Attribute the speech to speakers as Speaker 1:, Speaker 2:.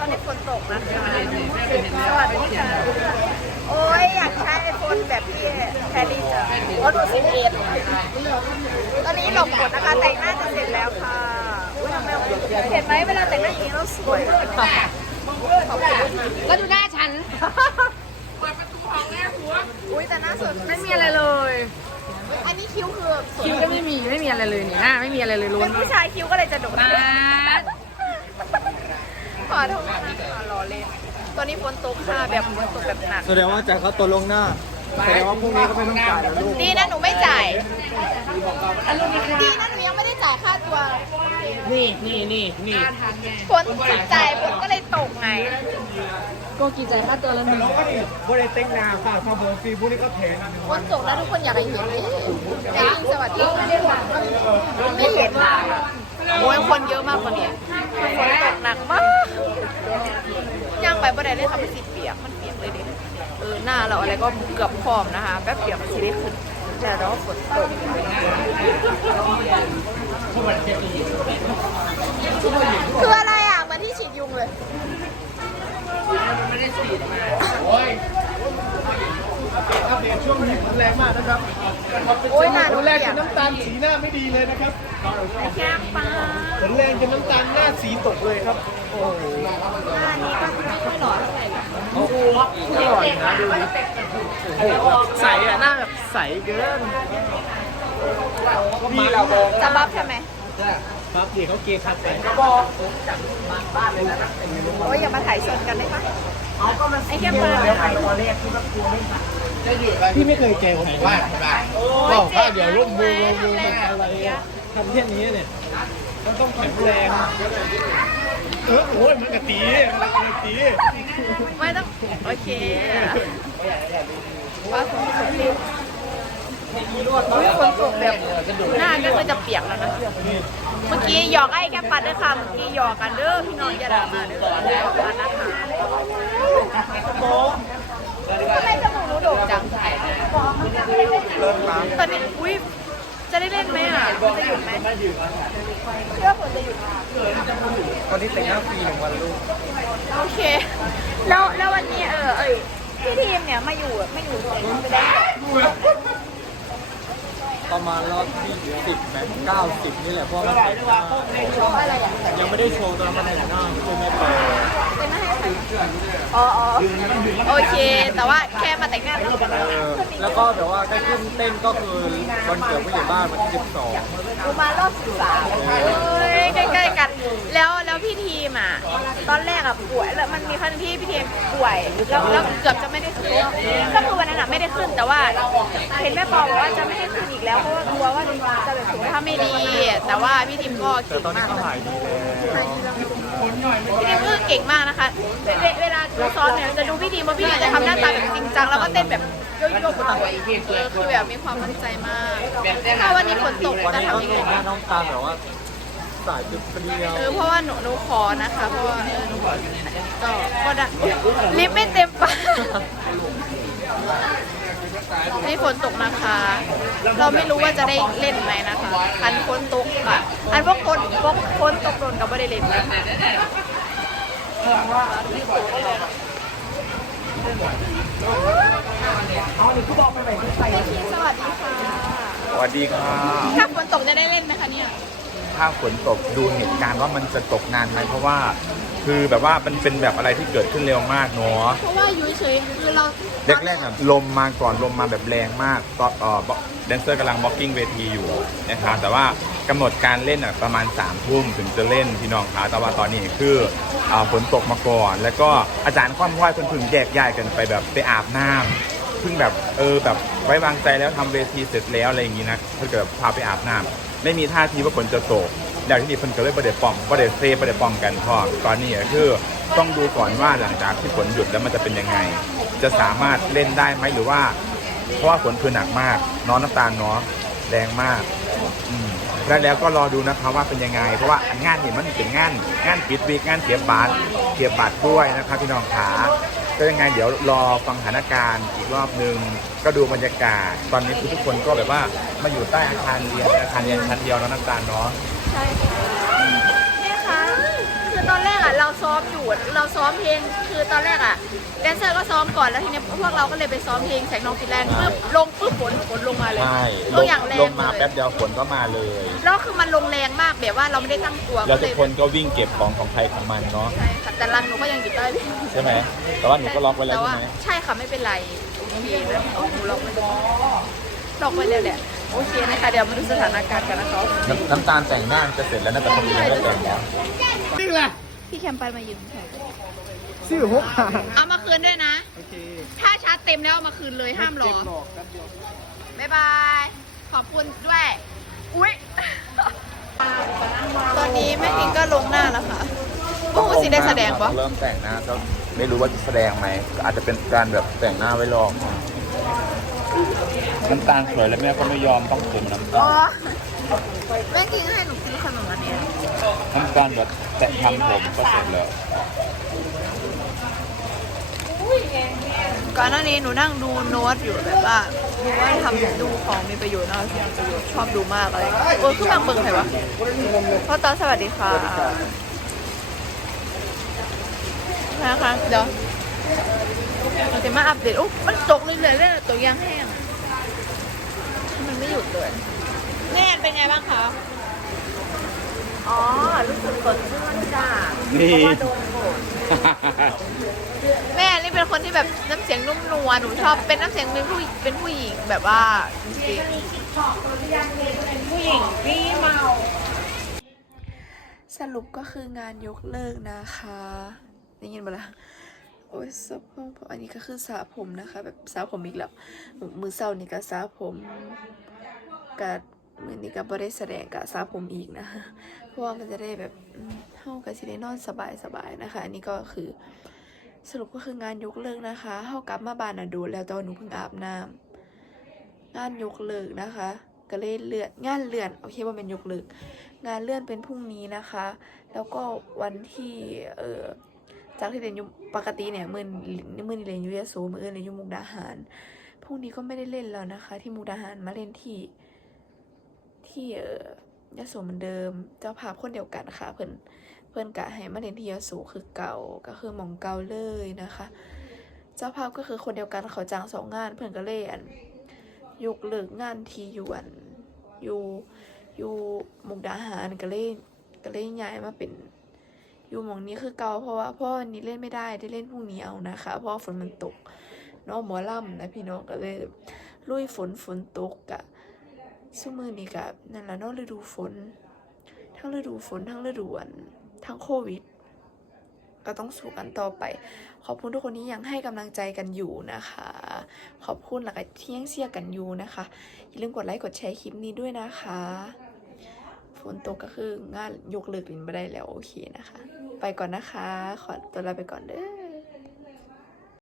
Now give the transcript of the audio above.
Speaker 1: อนนี้ฝนตกนะคะสวัสดีค่ะโอ้ยอยากใช้ไอโฟนแบบพี่แพรรี่จ้ะก็ดู11ตอนนี้หลบฝนนะคะแต่งหน้าจะเสร็จแล้วค่ะอุ้ยทำไมเห็นไหมเวลาแต่งหน้าอย่างนี้เราสวย
Speaker 2: ก็ดูหน้าฉัน
Speaker 1: อุ้ยแต่หน้าสด
Speaker 2: ไม่มีอะไรเลย
Speaker 1: อันนี้คิ้วคือสวย
Speaker 2: คิ้วก็ไม่มีอะไรเลยนี่หน้าไม่มีอะไรเลยล้วน
Speaker 1: เป็นผู้ชายคิ้วก็เลยจะโดด
Speaker 2: มา
Speaker 1: ขอโทษนะคะรอเล่นตอนนี้ฝนตกค่ะแบบฝนตกแบบหนัก
Speaker 3: แสดงว่าจ่ายเขาตัวลงหน้าแสดงว่าพรุ่งนี้ก็ไม่ต้องจ่ายแล้วลูก
Speaker 1: ดีนะหนูไม่จ่ายดีนะหนูยังไม่ได้จ่ายค่าตัว
Speaker 3: นี่
Speaker 1: ฝนจ่ายฝนก็เลยตกไง
Speaker 2: โกกี่ใจค่าตัวละหนึ่ง
Speaker 3: เราก็ดิบริเต็งนาค่ะพอเบอร์ฟรีพวกนี้ก็แพง
Speaker 1: ฝนตกแล้วทุกคนอยากให้เห็นแต่จริงสวัสดีไม่เห็นโอ้ยคนเยอะมากกว่านี้ฝนตกหนักมากย่างไปบ่ได้เลยค่ะมันสีเปียกมันเปียกเลยดิหน้าเราอะไรก็เกือบพร้อมนะคะแป๊บเดียวมันสีได้ขึ้นแต่เราฝนตกคืออะไรอ่ะเหมือนที่ฉีดยุงเลย
Speaker 3: อัปเดตช่วงนี้ฝนแรงมากนะครับ
Speaker 1: โอ้ยหน้า
Speaker 3: ฝ
Speaker 1: ดู
Speaker 3: นแรง
Speaker 1: เปี
Speaker 3: จ
Speaker 1: ยก
Speaker 3: นน้ำตาลสีหน้าไม่ดีเลยนะครับ
Speaker 1: แค่ปลา
Speaker 3: ฝนแรงจนน้ำตาลหน้าสีตกเลยครับโอ้โห
Speaker 1: หน้านี้ก็ไม่ค่อยหล่อเท่าไหร่
Speaker 3: อร่อยนะดูดิโอ้โหใสอ่ะหน้าแบบใสเกินพี่เราบอก
Speaker 1: จะบัฟใช่ไหม
Speaker 3: ครับเดี๋ยวเขาเกย์คัดใส่
Speaker 1: โอ้ยอย่ามาถ่ายชนกันได้ปะไอ้แค่ปลาถ่าย
Speaker 3: พี่ไม่เคยเจอผมว่าบอกว่าเดี๋ยวร่มมืออะไรทำเช่นนี้เนี่ยมันต้องแข็งแรงโอ้ยมันกะตีตี
Speaker 1: ไม่ต้องโอเคว่าฝนตกฝนตกแบบหน้าก็คือจะเปียกแล้วนะเมื่อกี้หยอกไอ้แค่ปัดด้วยค่ะเมื่อกี้หยอกกันเด้อพี่น้องอย่าด่ามาเด้อปัดนะคะทำไมจมูกหนูโด่งจังตอนนี้อุ้ยจะได้เล่นไหมอ่ะจะหยุดไหมเชื่อฝนจะหยุด
Speaker 3: ตอนนี้แต่งหน้าฟรี1 วันลูก
Speaker 1: โอเคแล้ววันนี้พี่ทีมเนี่ยมาอยู่ไม่อยู่ด้วยไปได้
Speaker 3: ประมาณรอบที่10 ไหม90 นี่แหละเพราะมันแต่งหน้า
Speaker 1: โชว์อะไรอ่ะ
Speaker 3: ยังไม่ได้โชว์ตอนมันแต่งหน้าไม่ใช่แม่เปิด
Speaker 1: เป็นไม่ให้ใครอ๋อโอเค แต่ว่าแค่มาแต่งหน้าแล้ว
Speaker 3: แล้วก็แบบว่าใกล้ขึ้นเต้นก็คือวันเกิดผู้ใหญ่บ้านวันที่12
Speaker 1: กูมารอบ13ใกล้ๆกันแล้วพี่ทีมอ่ะตอนแรกอ่ะป่วยแล้วมันมีครั้งที่พี่ทีมป่วยแล้วเกือบจะไม่ได้ขึ้นก็คือวันนั้นอ่ะไม่ได้ขึ้นแต่ว่าเห็นแม่ปอบอกว่าจะไม่ให้ขึ้นอีกแล้วเพราะว่ากลัวว่าจะแบบสุขภาพไม่ดี แต่ว่าพี่ทีมก็
Speaker 3: แต่
Speaker 1: เก่ง
Speaker 3: ตอนนี้
Speaker 1: มาก
Speaker 3: ก็หายดีแล้ว
Speaker 1: พี่ทีมก็เก่งมากนะคะเวลาดูซ้อมเนี่ยจะดูพี่ทีมว่าพี่ทีมจะทำหน้าตาแบบจริงจังแล้วก็เต้นแบบโยกๆคือแบบมีความมั่นใจมากถ้าวันนี้ฝนตก
Speaker 3: วัน
Speaker 1: จะ
Speaker 3: นี้เขา
Speaker 1: ทำยัง
Speaker 3: แต่
Speaker 1: ไง
Speaker 3: งหน้าน้องตาแบบว่าสายจุดเดียว
Speaker 1: เพราะว่าหนูขอนะคะเพราะว่าหนูขอก็ได้ลิฟต์ไม่เต็มปากนี่ฝนตกนะคะ เราไม่รู้ว่าจะได้เล่นไหมนะคะอันฝนตกอ่ะอันพวกฝนตกโดนกับไม่ได้เล่นนะสวัสดีค่ะ
Speaker 4: สวัสดีค่ะ
Speaker 1: ถ้าฝนตกจะได้เล่นไหมคะเนี่ย
Speaker 4: ถ้าฝนตกดูเหตุการณ์ว่ามันจะตกนานไหมเพราะว่าคือแบบว่ามันเป็นแบบอะไรที่เกิดขึ้นเร็วมากเนาะ
Speaker 1: เพราะว่าอยู่เฉยๆคือเรา
Speaker 4: แรกๆอ่ะลมมาก่อนลมมาแบบแรงมากตอนแดนเซอร์กำลังบล็อกกิ้งเวทีอยู่นะครับแต่ว่ากำหนดการเล่นอ่ะประมาณ3 ทุ่มถึงจะเล่นพี่น้องคะแต่ว่าตอนนี้คือฝนตกมาก่อน แล้วก็อาจารย์ความว่าเพิ่งแยกย้ายกันไปแบบไปอาบน้ำเพิ่งแบบแบบไว้วางใจแล้วทำเวทีเสร็จแล้วอะไรอย่างงี้นะเพิ่งแบบพาไปอาบน้ำไม่มีท่าทีว่าฝนจะตกแล้วที่นี่เพิ่นก็เลยประเดี๋ยวป้องประเดี๋ยวเซประเดี๋ยวป้องกันพอตอนนี้คือต้องดูก่อนว่าหลังจากที่ฝนหยุดแล้วมันจะเป็นยังไง จะสามารถเล่นได้ไหมหรือว่าเพราะว่าฝนคือหนักมากน้องน้ำตาลเนาะแรงมากแล้วก็รอดูนะคะว่าเป็นยังไงเพราะว่างานนี่มันเป็นงานปิดวีคงานเสียบัตรด้วยนะครับพี่น้องขาก็ยังไงเดี๋ยวรอฟังสถานการณ์อีกรอบนึงก็ดูบรรยากาศตอนนี้คือทุกคนก็แบบว่ามาอยู่ใต้อาคารเรียนชั้นเดียวแล้วน้ำตาลเนาะ
Speaker 1: ใช่ค่ะแม่คะคือตอนแรกอะเราซ้อมอยู่เราซ้อมเพลงคือตอนแรกอะแดนเซอร์ก็ซ้อมก่อนแล้วทีนี้พวกเราก็เลยไปซ้อมเพลงแสงทองฟินแลนด์ปุ๊บลงปุ๊บฝนลงมาเลย
Speaker 4: ใช่
Speaker 1: ลงอย่างแรง
Speaker 4: ลงมา
Speaker 1: เลย
Speaker 4: แป๊บเดียวฝนก็มาเลย
Speaker 1: แล้วคือมันลงแรงมากแบบว่าเราไม่ได้ตั้งตัว
Speaker 4: แล้วทุ
Speaker 1: เล
Speaker 4: ก
Speaker 1: ย
Speaker 4: คนก็วิ่งเก็บของใครของมันเนาะ
Speaker 1: ใช่ค่ะแต่ลังหนูก็ยังหยิบได้เลย
Speaker 4: ใช่ไหมแต่ว่าหนูก็ล็อกไว้แล้ว
Speaker 1: ต่
Speaker 4: ใช่ไหม
Speaker 1: ใช่ค่ะไม่เป็นไรโอเคนะโอ้หนูล็อกไว้แล้วแหละโอเคนะคะเดี๋ยวมาดูสถานการณ์กันนะคะ
Speaker 4: น้ำตาลแต่งหน้าจะเสร็จแล้วนะแต่คนอื่นยังไม่แต่งแล้ว
Speaker 3: นี่แหละ
Speaker 1: พี่แคมไปมายืมค่ะ
Speaker 3: ซื้อหกหา
Speaker 1: เอามาคืนด้วยนะ
Speaker 3: โอเค
Speaker 1: ถ้าชาร์จเต็มแล้วเอามาคืนเลยห้ามรอ
Speaker 3: เจ็บหลอกกันเดียว
Speaker 1: บ๊ายบายขอบคุณด้วยอุ้ยตอนนี้แม่พิงก็ลงหน้าแล้วค่ะพวกคุณสิได้แสดงปะ
Speaker 4: เริ่มแต่งหน้าก็ไม่รู้ว่าจะแสดงไหมอาจจะเป็นการแบบแต่งหน้าไว้รอน้ำตาลสวยแล้วแม่ก็ไม่ยอมต้องคืนน้ำ
Speaker 1: อ๋
Speaker 4: ตา
Speaker 1: อ
Speaker 4: ล
Speaker 1: แม่กินให้หนูกินขนมอันเนี้ย
Speaker 4: น้ำตาลแบบแตะทำผมก็เสร็จแล้ว
Speaker 1: ก่อนหน้านี้หนูนั่งดูโน้ตอยู่แบบว่าดูว่าทำดูของมีประโยชน์นะที่มีประโยชน์ชอบดูมากอะไรโอ้ยคือบางเบิ่งใครวะพ่อตาสวัสดีค่ะนะคะเดี๋ยวเราจะมาอัปเดตโอ้มันตกเลยเลยตัวยางแห้งมันไม่หยุดเลยแน่เป็นไงบ้างคะอ๋อรู้สึกสดชื่นจ้า
Speaker 4: นี่
Speaker 1: แม่นี่เป็นคนที่แบบน้ำเสียงนุ่มนวลหนูชอบเป็นน้ำเสียงเป็นผู้หญิงแบบว่าจริงๆผู้หญิงพี่เมาสรุปก็คืองานยกเลิกนะคะได้ยินบ่ล่ะโอ้ยสะโพกอันนี้ก็คือสระผมนะคะ แบบสระผมอีกแล้วมือเศร้านี่ก็สระผมกับมือนี้ก็บ่ได้แสดงกับสระผมอีกนะเพราะว่ามันจะได้แบบเท่ากับสิได้นอนสบายๆนะคะ อันนี้ก็คือสรุปก็คืองานยกเลิกนะคะเท่ากลับมาบ้านน่ะโดนแล้วตอนหนูเพิ่งอาบน้ำงานยกเลิกนะคะ ก็เลยเลื่อนงานเลื่อนโอเคว่าเป็นยกเลิกงานเลื่อนเป็นพรุ่งนี้นะคะ แล้วก็วันที่จากที่เรียนอยู่ปกติเนี่ยมือนี่เรียนอยู่ยโสมืออื่นเรียนอยู่มุกดาหารพรุ่งนี้ก็ไม่ได้เล่นแล้วนะคะ ที่มุกดาหารมาเล่นที่ยโสเหมือนเดิมเจ้าภาพคนเดียวกันค่ะเพิ่นกะให้มาเล่นที่ยโสคือเก่าก็คือหม่องเก่าเลยนะคะ เจ้าภาพก็คือคนเดียวกันเขาจ้าง2 งานเพิ่นก็เลยยกเลิกงานที่อยู่มุกดาหารก็เลยย้ายมาเป็นอยู่หม่องนี้คือเก่าเพราะว่าวันนี้เล่นไม่ได้เล่นพรุ่งนี้เอานะคะเพราะว่าฝนมันตกเนาะหมอลำนะพี่น้องก็เลยลุยฝนตกกะซุมื้อนี้กะนั่นล่ะเนาะฤดูฝนทั้งฤดูฝนทั้งฤดูทั้งโควิดก็ต้องสู้กันต่อไปขอบคุณทุกคนที่ยังให้กำลังใจกันอยู่นะคะขอบคุณแล้วก็ที่ยังเชียร์กันอยู่นะคะอย่าลืมกดไลค์กดแชร์คลิปนี้ด้วยนะคะฝนตกก็คืองานยกเลิกลินไม่ได้แล้วโอเคนะคะไปก่อนนะคะขอตัวลาไปก่อนเด้อ